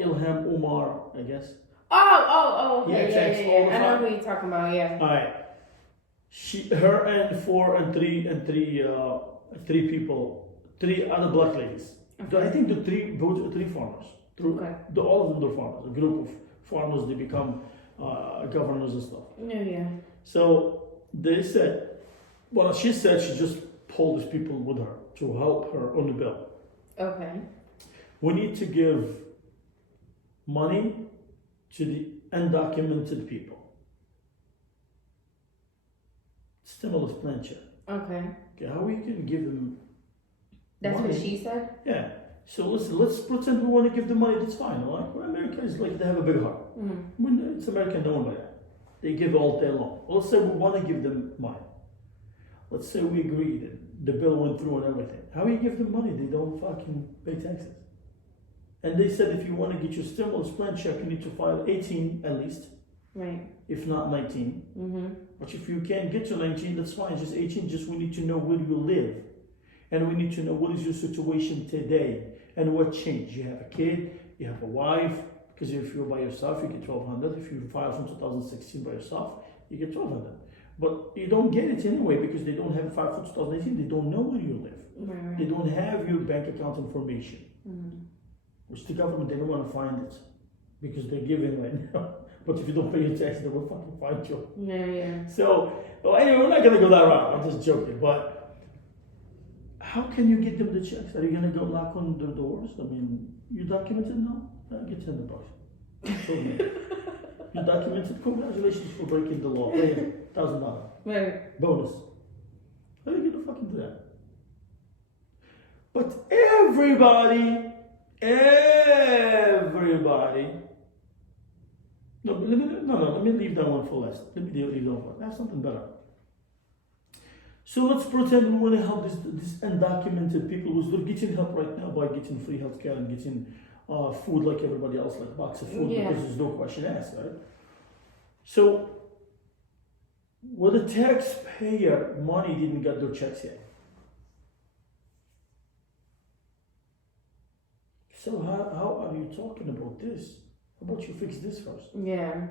Ilham Omar, I guess. Oh, okay. Checks all Yeah. the I know time. who you're talking about, yeah. All right. Her and three people, three other black ladies. Okay. I think those three farmers. Okay. All of them are farmers. A group of farmers, they become governors and stuff. Yeah. So they said, well, she said she just pulled these people with her to help her on the bill. Okay. We need to give money to the undocumented people. Stimulus plan check. Okay. Okay, how we can give them That's money? what she said? Yeah. So listen, let's pretend we want to give them money. That's fine. Like America is like, they have a big heart. Mm. When it's American, no one by that. They give all day long. Well, let's say we want to give them money. Let's say we agree that the bill went through and everything. How do you give them money? They don't fucking pay taxes. And they said if you want to get your stimulus plan check, you need to file 18 at least, Right. if not 19. Mm-hmm. But if you can't get to 19, that's fine. Just 18. Just we need to know where you live, and we need to know what is your situation today and what changed. You have a kid, you have a wife. Because if you're by yourself, you get 1,200. If you file from 2016 by yourself, you get 1,200. But you don't get it anyway because they don't have a file from 2018. They don't know where you live. Right. They don't have your bank account information. Mm-hmm. Which the government, they don't want to find it because they're giving right now. But if you don't pay your taxes, they will fucking find you. Yeah. So, well, anyway, we're not going to go that route. I'm just joking. But how can you get them the checks? Are you going to go knock on their doors? I mean, you documented now? Get $10. Show me. You documented? Congratulations for breaking the law. Hey, $1,000 Right. bonus. How are you going to fucking do that? But everybody. No, let me leave that one for last. Let me leave that one for last. I have something better. So let's pretend we want to help these undocumented people who's getting help right now by getting free healthcare and getting food like everybody else, like a box of food, Yeah. because there's no question asked, right? So, well, the taxpayer money didn't get their checks yet. So how are you talking about this? How about you fix this first? Yeah.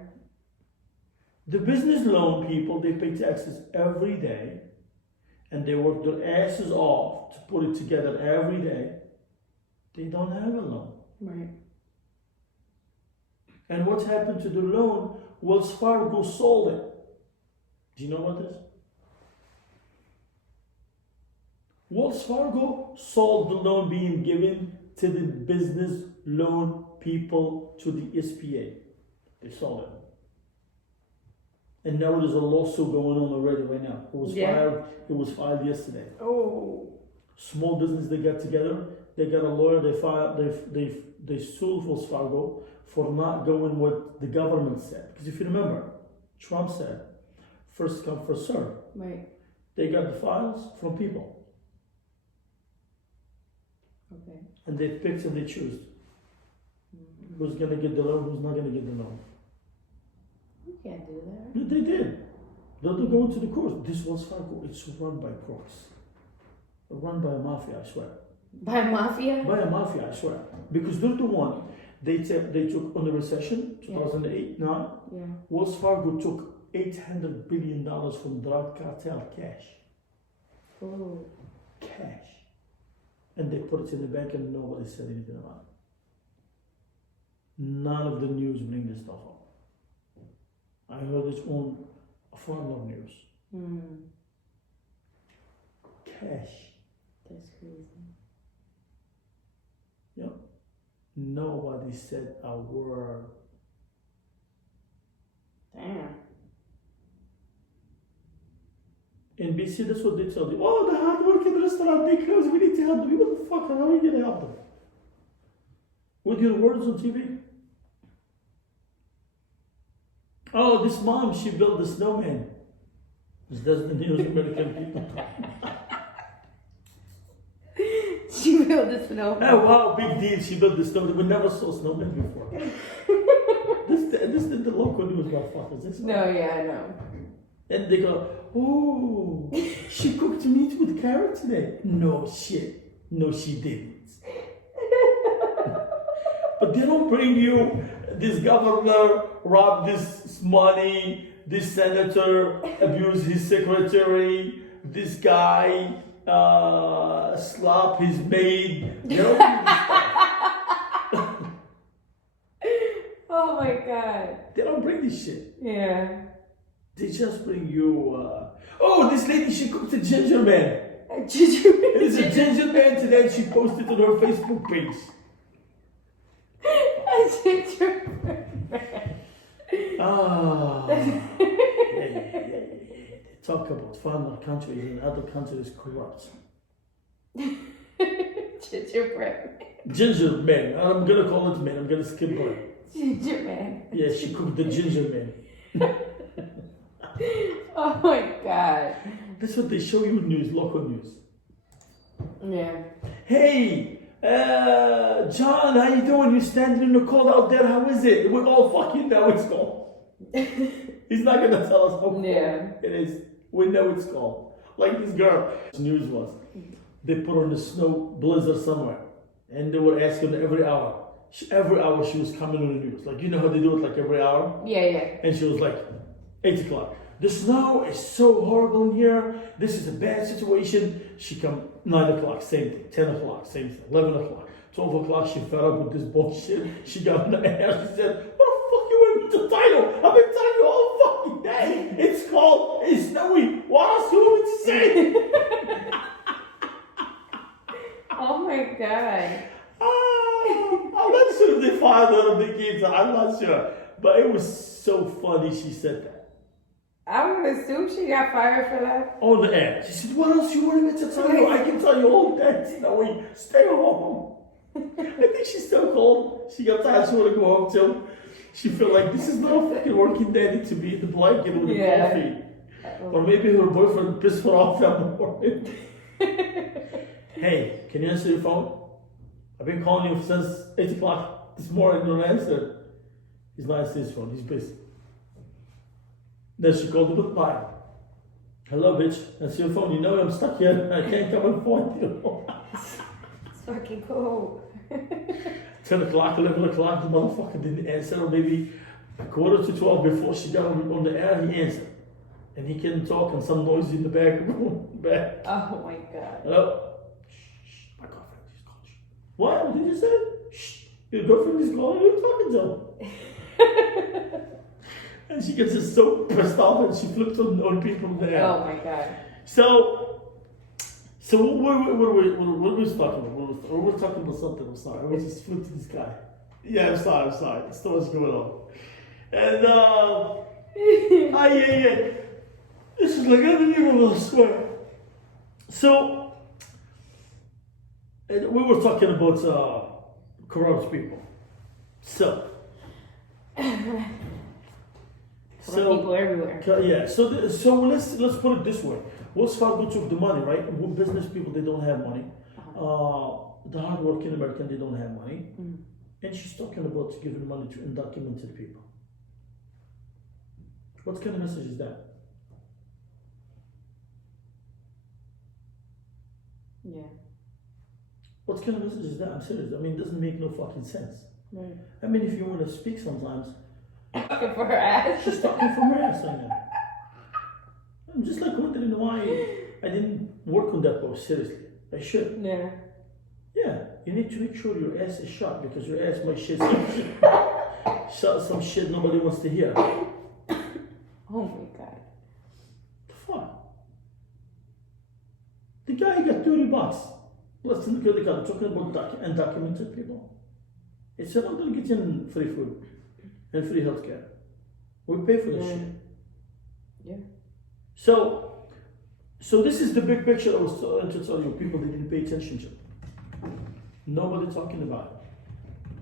The business loan people, they pay taxes every day, and they work their asses off to put it together every day. They don't have a loan. Right. And what happened to the loan? Wells Fargo sold it. Do you know what this? Wells Fargo sold the loan being given to the business loan people to the SBA. They sold it. And now there's a lawsuit going on already right now. It was filed yesterday. Oh. Small business, they got together, they got a lawyer, they sued Wells Fargo for not going what the government said. Because if you remember, Trump said, first come, first serve. Right. They got the files from people. Okay. And they picked and they choose who's going to get the loan, who's not going to get the loan. You can't do that. They did. They're going to the court. This Wells Fargo, it's run by crooks. Run by a mafia, I swear. By mafia? By a mafia, I swear. Because they're the one, they took on the recession, 2008, 9. Yeah. Wells Fargo took $800 billion from drug cartel cash. Oh. Cash. And they put it in the bank and nobody said anything about it. None of the news bring this stuff up. I heard it on Farmer News. Cash. That's crazy. Yep. Nobody said a word. Damn. NBC, that's what they tell you. Oh, the hard-working restaurant, they close. We need to help them. What the fuck? How are you going to help them? With your words on TV? Oh, this mom, she built the snowman. This does the news American people. She built the snowman. Oh, wow, big deal. She built the snowman. We never saw snowman before. this is the local news, motherfuckers. This No, yeah, I know. And they go, oh, she cooked meat with carrots today. No shit. No, she didn't. But they don't bring you this governor robbed this money, this senator abused his secretary, this guy slap his maid. They don't bring you this stuff. Oh my god. They don't bring this shit. Yeah. They just bring you. Oh, this lady, she cooked a ginger man. There's a ginger man today. She posted on her Facebook page. A ginger man. Ah. Yeah. Talk about foreign countries and other countries corrupt. Gingerbread. Ginger man. I'm gonna call it man. I'm gonna skip it. Ginger man. Yeah, she cooked the ginger man. Oh my god. That's what they show you in news, local news. Yeah. Hey, John, how you doing? You standing in the cold out there? How is it? We all fucking know it's cold. He's not gonna tell us how cold Yeah. it is. We know it's cold. Like this girl. The news was, they put her in a snow blizzard somewhere, and they were asking her every hour. Every hour she was coming on the news. Like, you know how they do it like every hour? Yeah. And she was like, 8 o'clock. The snow is so horrible in here. This is a bad situation. She come 9 o'clock, same thing. 10 o'clock, same thing. 11 o'clock. 12 o'clock, she fed up with this bullshit. She got in the air. She said, what the fuck you want me to title? I've been telling you all fucking day. It's cold. It's snowy. What else do you want me to say? Oh my god. I'm not sure if they fired her or they gave her. I'm not sure. But it was so funny she said that. I would assume she got fired for that. On the air. She said, what else you want me to tell you? I can tell you all that. Snowy. Stay home. I think she's still cold. She got tired. She want to go home too. She felt like this is not a fucking working day to be in the blanket with the coffee. Or maybe her boyfriend pissed her off that morning. Hey, can you answer your phone? I've been calling you since 8 o'clock this morning. Don't answer. He's not answering his phone. He's busy. Then she called him at 9. Hello, bitch. Answer your phone. You know I'm stuck here. I can't come and find you. It's fucking cold. 10 o'clock, 11 o'clock, the motherfucker didn't answer. Or maybe a quarter to 12 before she got on the air, he answered. And he couldn't talk and some noise in the back room. Back. Oh my god. Hello? Shh, my girlfriend is calling. What? What did you say? Shh, your girlfriend is calling. Who are you talking to? And she gets just so pissed off and she flips on people there. Oh my god. So what were we talking about? We were talking about something. I'm sorry. I was just flipping this guy. Yeah, I'm sorry. There's so much going on. And yeah. This is like unbelievable, I swear. So, and we were talking about corrupt people. So People everywhere. yeah. So let's put it this way. Wells Fargo took the money, right? Business people, they don't have money. The hardworking American, they don't have money. Mm. And she's talking about giving money to undocumented people. What kind of message is that? Yeah. What kind of message is that? I'm serious. I mean, it doesn't make no fucking sense. Right. I mean, if you want to speak sometimes, Talking for her ass. she's talking from her ass right now. I'm just like wondering why I didn't work on that post, seriously. I should. Yeah. Yeah, you need to make sure your ass is shut because your ass might shit some shit nobody wants to hear. Oh my god. The fuck? The guy got $30. Less than the credit card. Talking about undocumented people. It said, I'm going to get you free food and free healthcare. We pay for this shit. Yeah. So this is the big picture I was trying to tell you. People they didn't pay attention to. Nobody talking about it.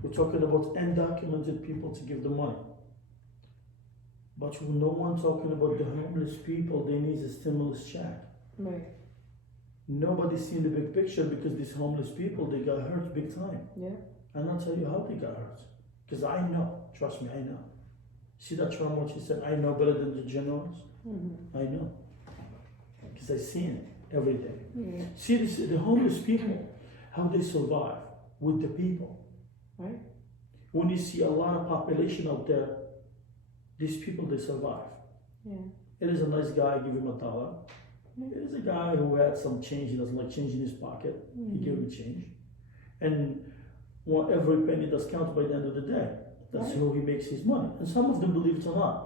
We're talking about undocumented people to give them money. But no one talking about the homeless people. They need a stimulus check. Right. Nobody's seen the big picture because these homeless people, they got hurt big time. Yeah. And I'll tell you how they got hurt. Because I know. Trust me, I know. See that Trump, what she said, I know better than the generals? Mm-hmm. I know. Because I see it every day. Yeah. See, the homeless people, how they survive with the people. Right. when you see a lot of population out there, these people, they survive. Yeah. It is a nice guy, give him $1. It is a guy who had some change, he doesn't like change in his pocket, he gave him change. And every penny does count by the end of the day. That's Right. how he makes his money. And some of them, believe it or not,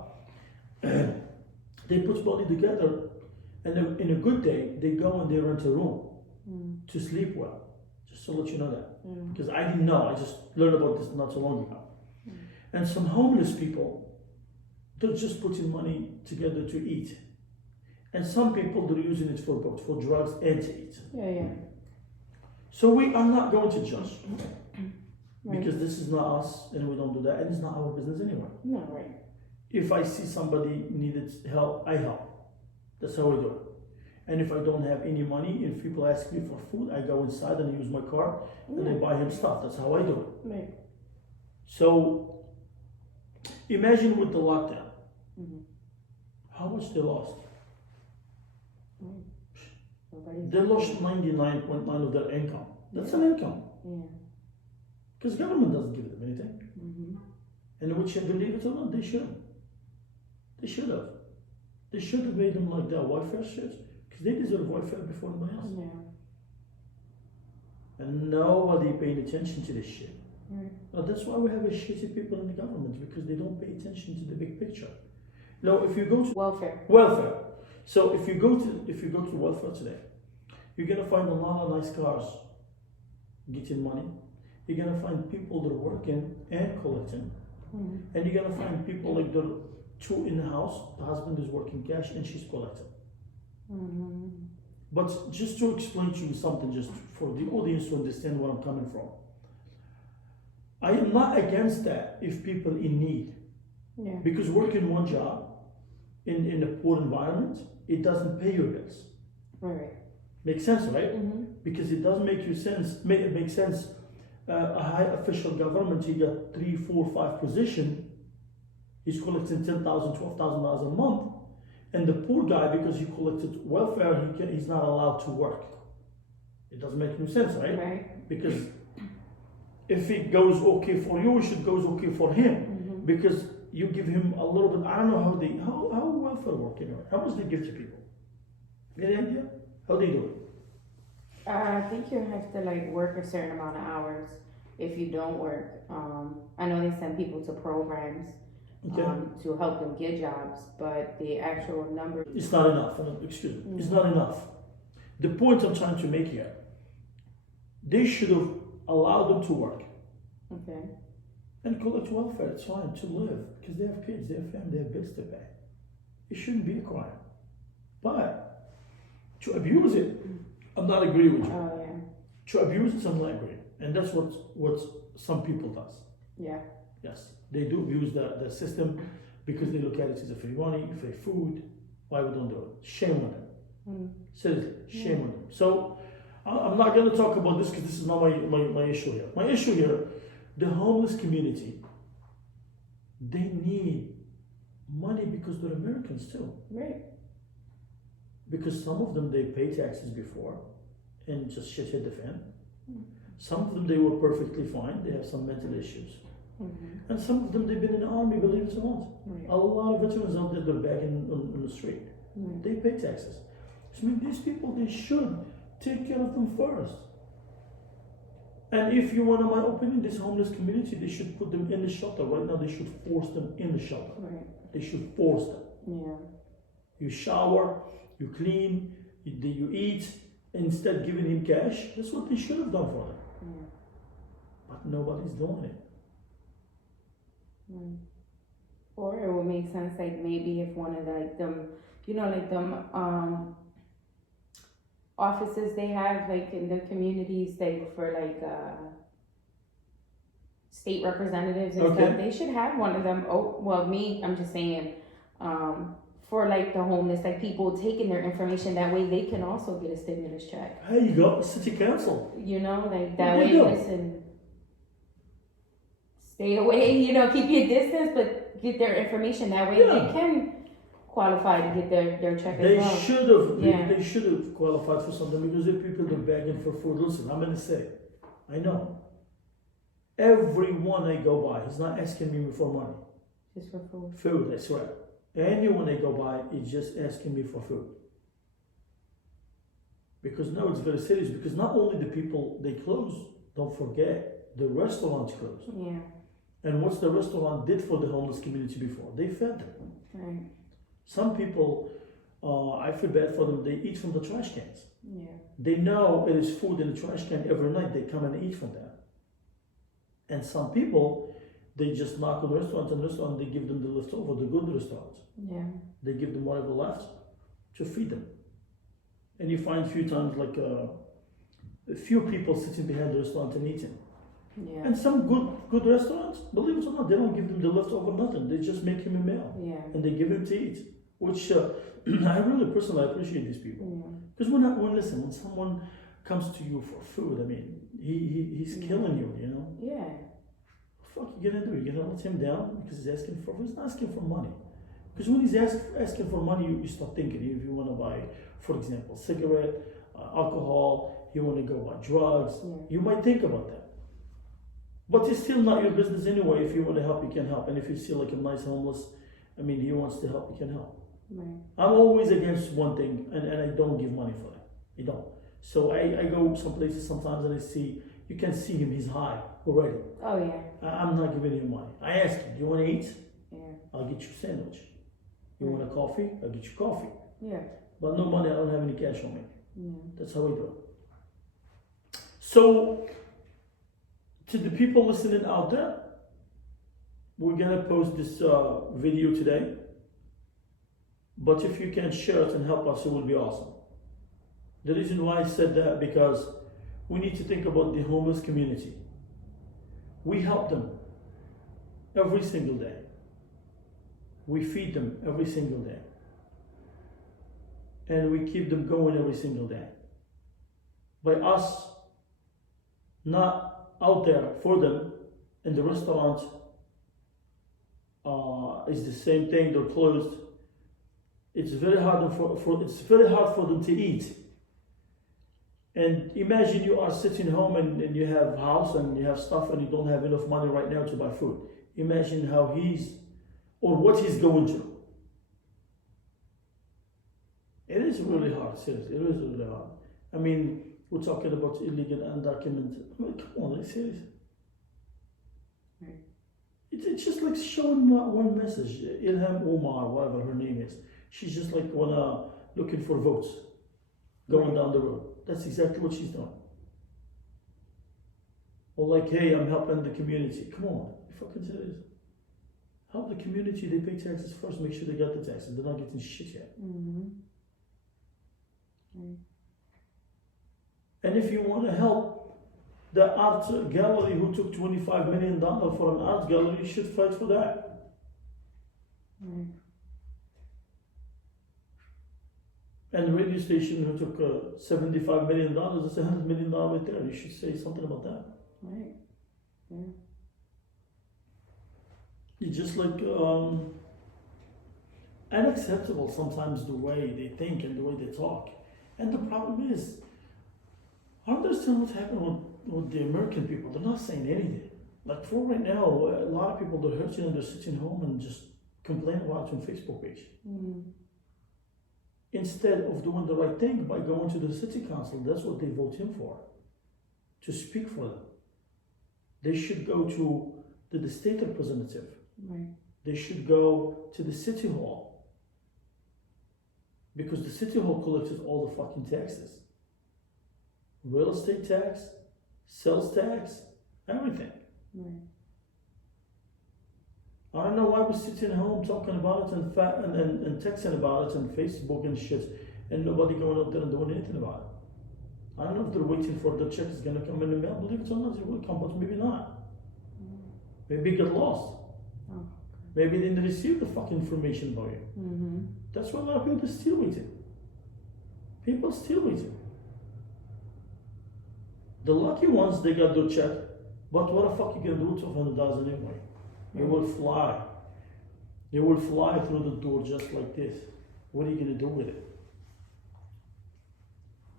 they put money together, and in a good day, they go and they rent a room to sleep well. Just to let you know that. Because I didn't know, I just learned about this not so long ago. And some homeless people, they're just putting money together to eat. And some people, they're using it for both, for drugs and to eat. Yeah, yeah. So we are not going to judge. Right. Because this is not us, and we don't do that, and it's not our business anyway. No, right. If I see somebody needed help, I help. That's how I do it. And if I don't have any money, if people ask me for food, I go inside and use my card and I buy him stuff. That's how I do it. Right. So imagine with the lockdown, Mhm. how much they lost. Nobody's- They lost 99.9 of their income. That's an income. Yeah. Because government doesn't give them anything. Mm-hmm. And which, believe it or not, they should. They should have. They should have made them like that welfare shit. Because they deserve welfare before anybody else. Yeah. And nobody paying attention to this shit. Right. Now, that's why we have a shitty people in the government, because they don't pay attention to the big picture. Now, if you go to Welfare. welfare, so if you go to welfare today, you're gonna find a lot of nice cars getting money. You're gonna find people that are working and collecting, and you're gonna find people like the two in the house. The husband is working cash and she's collecting. Mm-hmm. But just to explain to you something, just for the audience to understand where I'm coming from, I am not against that if people in need, Yeah. because working one job in a poor environment, it doesn't pay your bills. Right. Makes sense, right? Mm-hmm. Because it doesn't make you sense. It makes sense. A high official government, he got 3, 4, 5 position. He's collecting $10,000, $12,000 a month, and the poor guy, because he collected welfare, he's not allowed to work. It doesn't make any sense, right? Right. Because if it goes okay for you, it should goes okay for him. Because you give him a little bit. I don't know how welfare work anyway. How much they give to people? Any idea? How they do it? I think you have to like work a certain amount of hours. If you don't work, I know they send people to programs Okay. to help them get jobs, but the actual number. It's not enough. Excuse me. It's not enough. The point I'm trying to make here, they should have allowed them to work Okay. and collect welfare. It's fine to live because they have kids, they have family, they have bills to pay. It shouldn't be a crime. But to abuse it, I'm not agree with you. Oh yeah. To abuse it, I'm not agree. And that's what some people does. Yeah. Yes, they do abuse the system because they look at it as a free money, free food. Why we don't do it? Shame on them. Seriously, shame on them. So I'm not going to talk about this because this is not my issue here. My issue here, the homeless community, they need money because they're Americans too. Right. Because some of them, they pay taxes before and just shit hit the fan. Some of them, they were perfectly fine. They have some mental issues. And some of them, they've been in the army, believe it or not. Right. A lot of veterans out there, they're begging on the street. They pay taxes. So I mean, these people, they should take care of them first. And if you want my opinion, this homeless community, they should put them in the shelter. Right now, they should force them in the shelter. Right. They should force them. Yeah. You shower, you clean, you eat, instead giving him cash. That's what they should have done for them. Yeah. But nobody's doing it. Right. Or it would make sense like maybe if one of like them, you know, like them offices they have like in the communities, like for like state representatives and Okay. stuff, they should have one of them. Oh well, I'm just saying, for like the homeless, like people taking their information that way, they can also get a stimulus check. Hey, you got city council. You know, like What that do way. they do? Listen, stay away. You know, keep your distance, but get their information that way. Yeah. They can qualify to get their check They as well. should have. Yeah. They should have qualified for something because there are people that are begging for food. Listen, I'm in the city. I know. Everyone I go by, he's not asking me for money. Just for food. Food, that's right. Anyone I go by is just asking me for food. Because no, it's very serious. Because not only the people they close, don't forget the restaurants close. Yeah. And what's the restaurant did for the homeless community before? They fed them. Right. Some people, I feel bad for them. They eat from the trash cans. Yeah. They know it is food in the trash can every night. They come and eat from that. And some people, they just knock on restaurants and they give them the leftover, the good restaurants. Yeah. They give them whatever left to feed them. And you find a few times like a few people sitting behind the restaurant and eating. Yeah. And some good restaurants, believe it or not, they don't give them the leftover nothing. They just make him a meal Yeah. and they give him to eat. Which I really personally appreciate these people. Yeah. Because when someone comes to you for food, I mean, he's killing you, you know? Yeah. What the fuck you gonna do? You're gonna let him down because he's not asking for money. Because when he's asking for money, you start thinking if you want to buy, for example, cigarette, alcohol, you want to go buy drugs, you might think about that. But it's still not your business anyway. If you want to help, you can help. And if you see like a nice homeless, I mean, he wants to help, you can help. Right. I'm always against one thing, and I don't give money for that. I don't. So I go some places sometimes and I see, you can see him, he's high already. Oh yeah. I'm not giving him money. I ask him, do you want to eat? Yeah. I'll get you a sandwich. You want a coffee? I'll get you coffee. Yeah. But no money, I don't have any cash on me. Yeah. That's how I do it. So, to the people listening out there, we're gonna post this video today. But if you can share it and help us, it will be awesome. The reason why I said that, because we need to think about the homeless community. We help them every single day. We feed them every single day. And we keep them going every single day. By us not out there for them, and the restaurant is the same thing, they're closed. It's very hard for them to eat. And imagine you are sitting home and you have a house and you have stuff and you don't have enough money right now to buy food. Imagine how what he's going through. It is really hard, seriously. It is really hard. I mean, we're talking about illegal and undocumented. I mean, come on, like, seriously. Right. It's just like showing one message. Ilham Omar, whatever her name is. She's just like looking for votes, going down the road. That's exactly what she's doing. Or like, hey, I'm helping the community. Come on, you fucking serious. Help the community, they pay taxes first, make sure they got the taxes. They're not getting shit yet. Mm-hmm. And if you want to help the art gallery who took $25 million for an art gallery, you should fight for that. Right. And the radio station who took $75 million, that's $100 million right there. You should say something about that. Right. Yeah. It's just like unacceptable sometimes the way they think and the way they talk. And the problem is, I don't understand what's happening with the American people. They're not saying anything. Like for right now, a lot of people, they're hurting and they're sitting home and just complain about it on Facebook page. Mm-hmm. Instead of doing the right thing by going to the city council, that's what they vote him for, to speak for them. They should go to the state representative. Right. They should go to the city hall, because the city hall collects all the fucking taxes. Real estate tax, sales tax, everything. Right. I don't know why we're sitting at home talking about it and texting about it and Facebook and shit, and nobody going out there and doing anything about it. I don't know if they're waiting for the check is gonna come in the mail. Believe it or not, it will come, but maybe not. Maybe it got lost. Oh. Maybe they didn't receive the fucking information about you. Mm-hmm. That's why a lot of people are still waiting. People are still waiting. The lucky ones, they got their check, but what the fuck you gonna do with $200,000 anyway? It will fly. It will fly through the door just like this. What are you gonna do with it?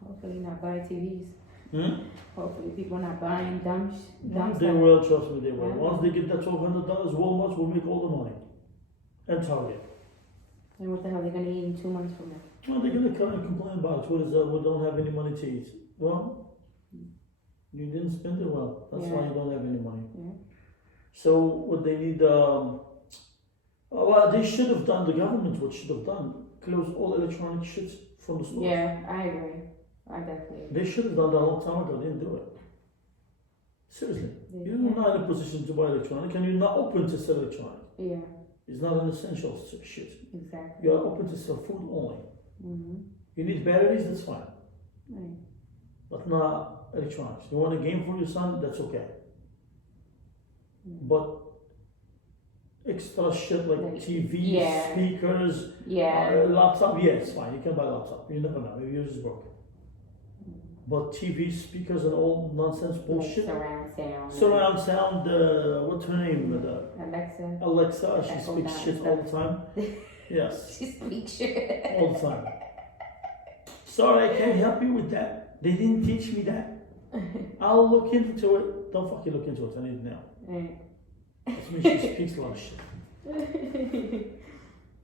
Hopefully not buy TVs. Hopefully people not buying dumb They stuff. will, trust me, they will. Yeah. Once they get that $1,200, Walmart will make all the money. And Target. And what the hell are they gonna eat in 2 months from now? Well, they're gonna come and complain about it. What is that? We don't have any money to eat. Well, you didn't spend it well. That's why Yeah. you don't have any money. Yeah. So what they need, well, they should have done. The government what should have done, close all electronic shit from the stores. Yeah, I agree. I definitely agree. They should have done that a long time ago. They didn't do it. Seriously, you're not in a position to buy electronic, and you're not open to sell electronic. Yeah, It's not an essential shit. exactly. You are open to sell food only. Mm-hmm. You need batteries, that's fine, Right. but not electronics. You want a game for your son, that's okay. But extra shit like Like, TVs, yeah. speakers, Yeah. laptop, yeah, it's fine. You can buy a laptop. You never know. Maybe yours is broken. But TV, speakers, and all nonsense bullshit. Surround sound. Surround sound. What's her name? Alexa. Alexa. She Echo speaks dot shit all the time. Yes, She speaks shit. all the time. Sorry, I can't help you with that. They didn't teach me that. I'll look into it. Don't fucking look into it. I need it now. Right. That's me. She speaks a lot of shit.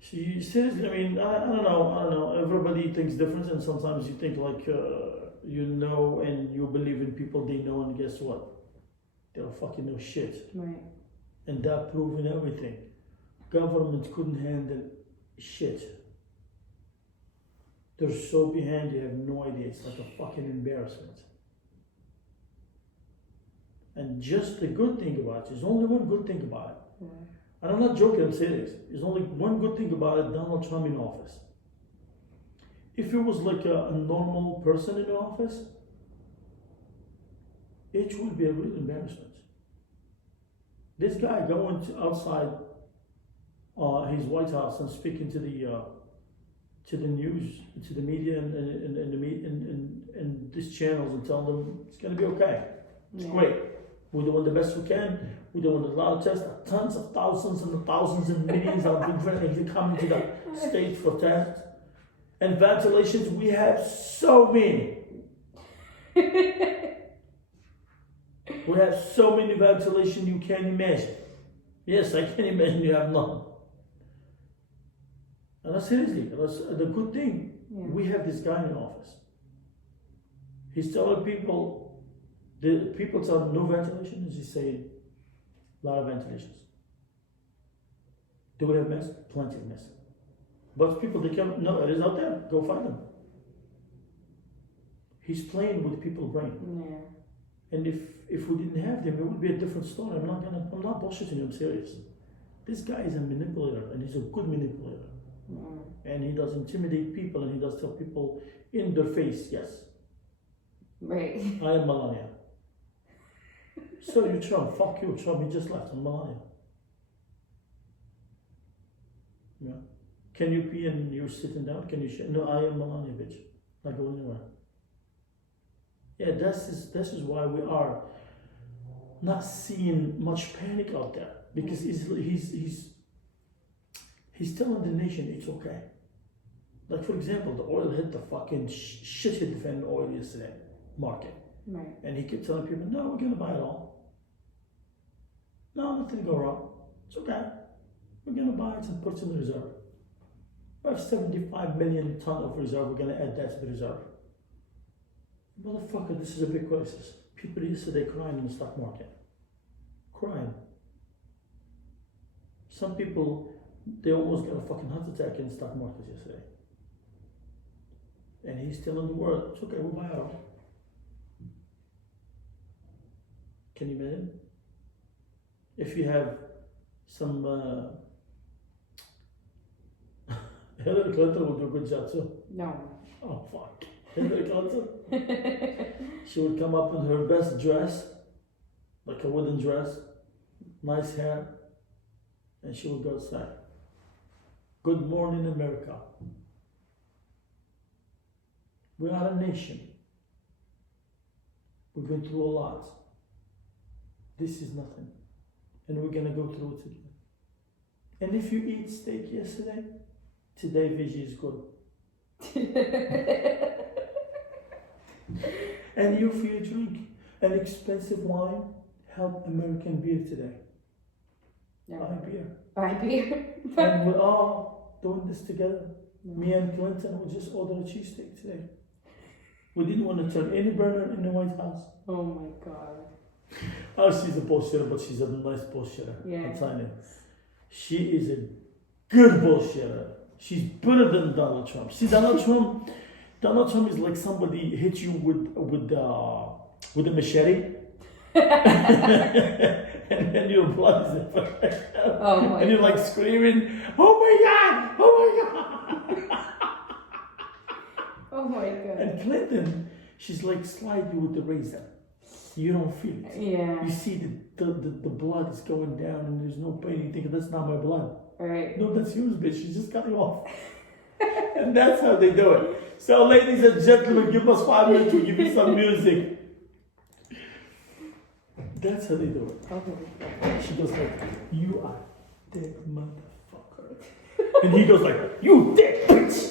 She seriously. I mean, I don't know. Everybody thinks different, and sometimes you think like you know and you believe in people they know, and guess what? They don't fucking know shit, Right. and that proving everything. Government couldn't handle shit. They're so behind, you have no idea. It's like a fucking embarrassment. And just the good thing about it, there's only one good thing about it. Yeah. And I'm not joking, I'm serious. There's only one good thing about it, Donald Trump in office. If it was like a normal person in office, it would be a real embarrassment. This guy going outside his White House and speaking to the news, to the media and these channels and telling them it's going to be okay. It's great. We're doing the best we can. We're doing a lot of tests. Tons of thousands and millions of people coming to the state for tests. And ventilations, we have so many. We have so many ventilations you can't imagine. Yes, I can imagine you have none. And seriously, that's the good thing. Yeah. We have this guy in office. He's telling people, the people tell no ventilation, he's saying a lot of ventilations. Do we have mess? Plenty of mess. But people, they come, no, it is out there, go find them. He's playing with people's brain. Yeah. And if we didn't have them, it would be a different story. I'm not bullshitting you, I'm serious. This guy is a manipulator, and he's a good manipulator. And he does intimidate people, and he does tell people in their face, yes, Right. I am Melania. So you Trump, fuck you, Trump, he just left, I'm Melania. Yeah. Can you pee and you're sitting down? Can you shit? No, I am Melania, bitch. Not going anywhere. Yeah, this is why we are not seeing much panic out there, because he's telling the nation it's okay. Like for example, the oil hit the fucking shit hit the oil yesterday market, Right. and he kept telling people, no, we're gonna buy it all. No, nothing go wrong. It's okay. We're gonna buy it and put it in the reserve. We have 75 million ton of reserve. We're gonna add that to the reserve. Motherfucker, this is a big crisis. People yesterday crying in the stock market. Crying. Some people, they almost got a fucking heart attack in the stock market yesterday. And he's telling the world, it's okay, we'll buy it all. Can you imagine? If you have some, Hillary Clinton would do a good job too. No. Oh fuck. Hillary Clinton. She would come up in her best dress, like a wooden dress, nice hair, and she would go say, "Good morning, America. We are a nation. We've been through a lot. This is nothing. And we're gonna go through it again. And if you eat steak yesterday, today veggie is good." And you for your drink. An expensive wine help American beer today. Yeah. Buy beer. Buy beer. And we're all doing this together. Me and Clinton will just order a cheesesteak today. We didn't want to turn any burner in the White House. Oh my God. Oh, she's a bullshitter, but she's a nice bullshitter. Yeah. I'm telling you. She is a good bullshitter. She's better than Donald Trump. See, Donald Trump is like somebody hit you with a machete. And then your blood is everywhere. Oh my And you're like screaming, oh my God, oh my God. Oh my God. And Clinton, she's like slide you with the razor. You don't feel it. Yeah. You see the blood is going down and there's no pain. You think, that's not my blood. Right. No, that's yours, bitch. She's just cutting off. And that's how they do it. So, ladies and gentlemen, give us 5 minutes to give you some music. That's how they do it. Okay. She goes like, you are dead motherfucker. And he goes like, you dead bitch.